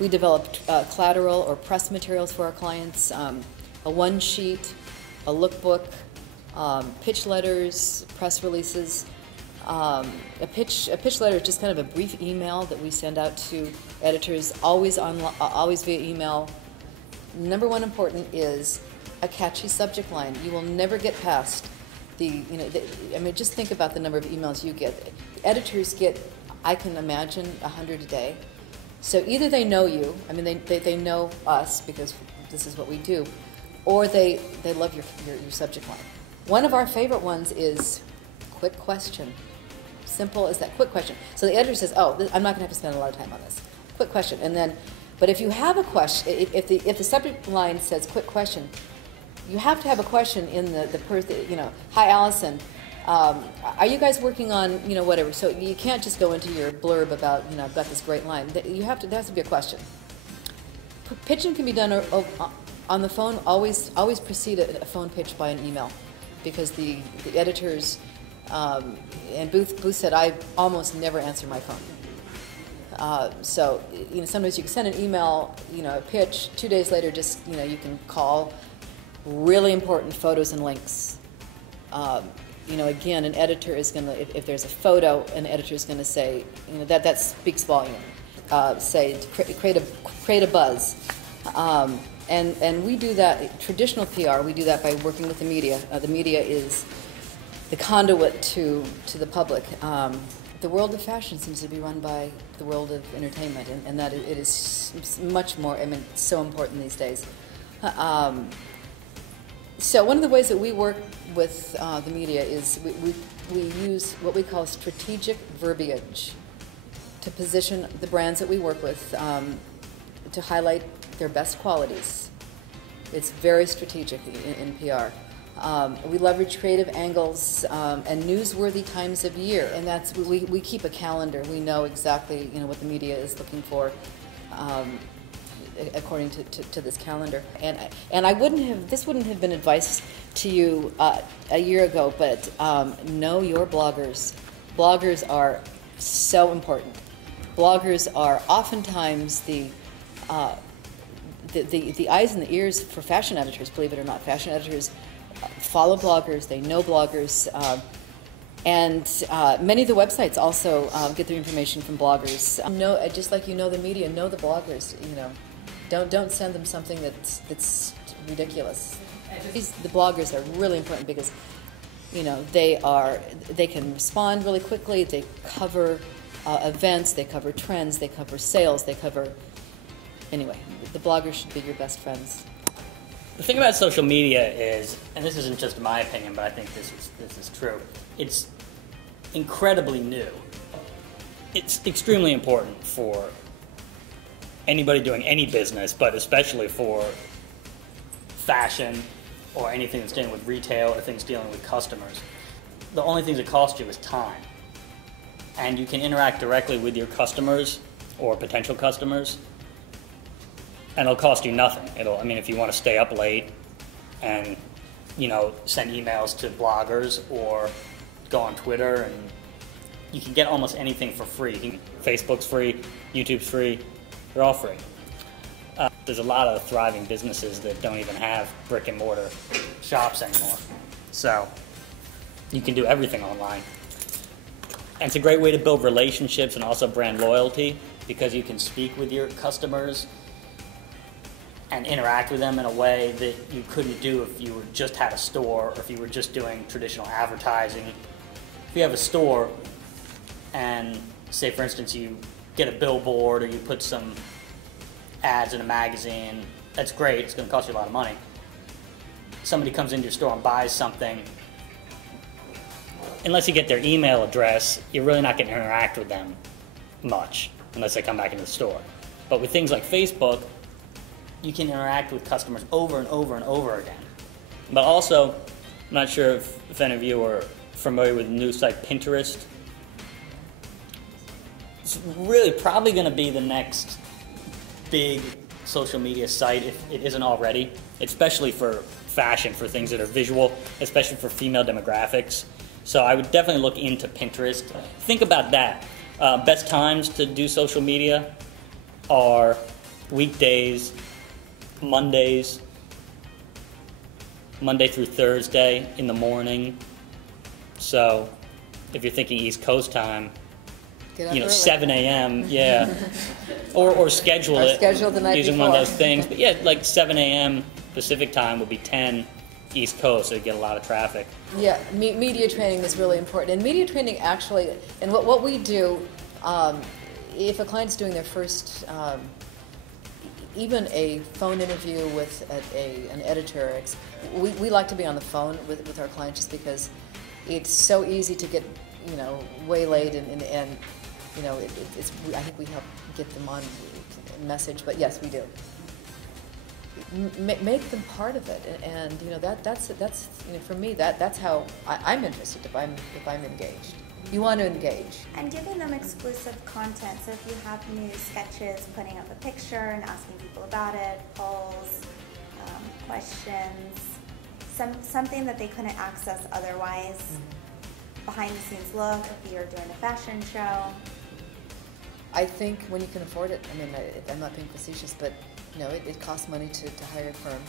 We developed collateral or press materials for our clients, a one sheet, a lookbook, pitch letters, press releases. A pitch letter is just kind of a brief email that we send out to editors, always via email. Number one important is a catchy subject line. You will never get past I mean, just think about the number of emails you get. Editors get, I can imagine, 100 a day. So either they know you, I mean, they know us because this is what we do, or they love your subject line. One of our favorite ones is quick question. Simple as that, quick question. So the editor says, oh, I'm not going to have to spend a lot of time on this. Quick question. And then, but if you have a question, if the subject line says quick question, you have to have a question in the person, hi Allison, are you guys working on, whatever. So you can't just go into your blurb about, I've got this great line. There has to be a question. Pitching can be done on the phone. Always precede a phone pitch by an email, because the editors, and Booth said, I almost never answer my phone. So, sometimes you can send an email, a pitch, 2 days later, just, you can call. Really important photos and links. Again, an editor is going to, if there's a photo, an editor is going to say, that speaks volume. Say, create a buzz. And we do that, traditional PR, we do that by working with the media. The media is the conduit to the public. The world of fashion seems to be run by the world of entertainment, and that it is much more, so important these days. So one of the ways that we work with the media is we use what we call strategic verbiage to position the brands that we work with, to highlight their best qualities. It's very strategic in PR. We leverage creative angles and newsworthy times of year, and that's we keep a calendar. We know exactly what the media is looking for, according to this calendar. And this wouldn't have been advice to you a year ago, but know your bloggers. Bloggers are so important. Bloggers are oftentimes the eyes and the ears for fashion editors, believe it or not. Fashion editors follow bloggers, they know bloggers, and many of the websites also get their information from bloggers. Just like the media, know the bloggers. Don't send them something that's ridiculous. The bloggers are really important because they can respond really quickly. They cover events, they cover trends, they cover sales, anyway, the bloggers should be your best friends. The thing about social media is, and this isn't just my opinion, but I think this is true, it's incredibly new. It's extremely important for anybody doing any business, but especially for fashion or anything that's dealing with retail or things dealing with customers. The only things that cost you is time. And you can interact directly with your customers or potential customers, and it'll cost you nothing. If you want to stay up late and, send emails to bloggers or go on Twitter, and you can get almost anything for free. Facebook's free, YouTube's free, they're all free. There's a lot of thriving businesses that don't even have brick and mortar shops anymore. So you can do everything online. And it's a great way to build relationships and also brand loyalty, because you can speak with your customers and interact with them in a way that you couldn't do if you just had a store, or if you were just doing traditional advertising. If you have a store and, say for instance, you get a billboard or you put some ads in a magazine, that's great, it's going to cost you a lot of money. Somebody comes into your store and buys something, unless you get their email address, you're really not going to interact with them much unless they come back into the store. But with things like Facebook, you can interact with customers over and over and over again. But also, I'm not sure if any of you are familiar with the new site Pinterest. It's really probably going to be the next big social media site, if it isn't already, especially for fashion, for things that are visual, especially for female demographics. So I would definitely look into Pinterest. Think about that. Best times to do social media, are weekdays, Monday through Thursday in the morning. So if you're thinking East Coast time, Get up early. 7 a.m., yeah. or schedule it schedule the night using before. one of those things. But yeah, like 7 a.m. Pacific time would be 10 East Coast, so you get a lot of traffic. Yeah, media training is really important. And media training actually, and what we do, if a client's doing their first, even a phone interview with an editor, we like to be on the phone with our clients just because it's so easy to get, waylaid and I think we help get them on message, but yes, we do. Make them part of it, and that's for me that's how I'm interested. If I'm engaged, you want to engage. And giving them exclusive content. So if you have new sketches, putting up a picture and asking people about it, polls, questions, something that they couldn't access otherwise. Mm-hmm. Behind the scenes look. If you're doing a fashion show. I think when you can afford it. I mean, I'm not being facetious, but it costs money to hire a firm,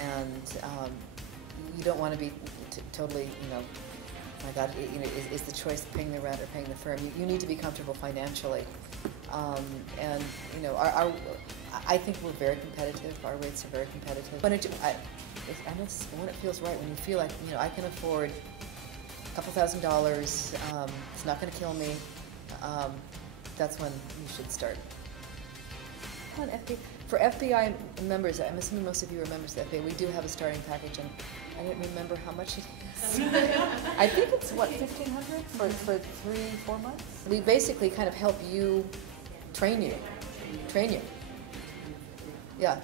and you don't want to be totally, my God, is the choice paying the rent or paying the firm? You need to be comfortable financially, and I think we're very competitive. Our rates are very competitive. When when it feels right, when you feel like I can afford a couple $1,000, it's not going to kill me. That's when you should start. For FBI members, I'm assuming most of you are members of FBI, we do have a starting package, and I don't remember how much it is. I think it's, $1,500 for 3-4 months? We basically kind of help you, train you. Yeah.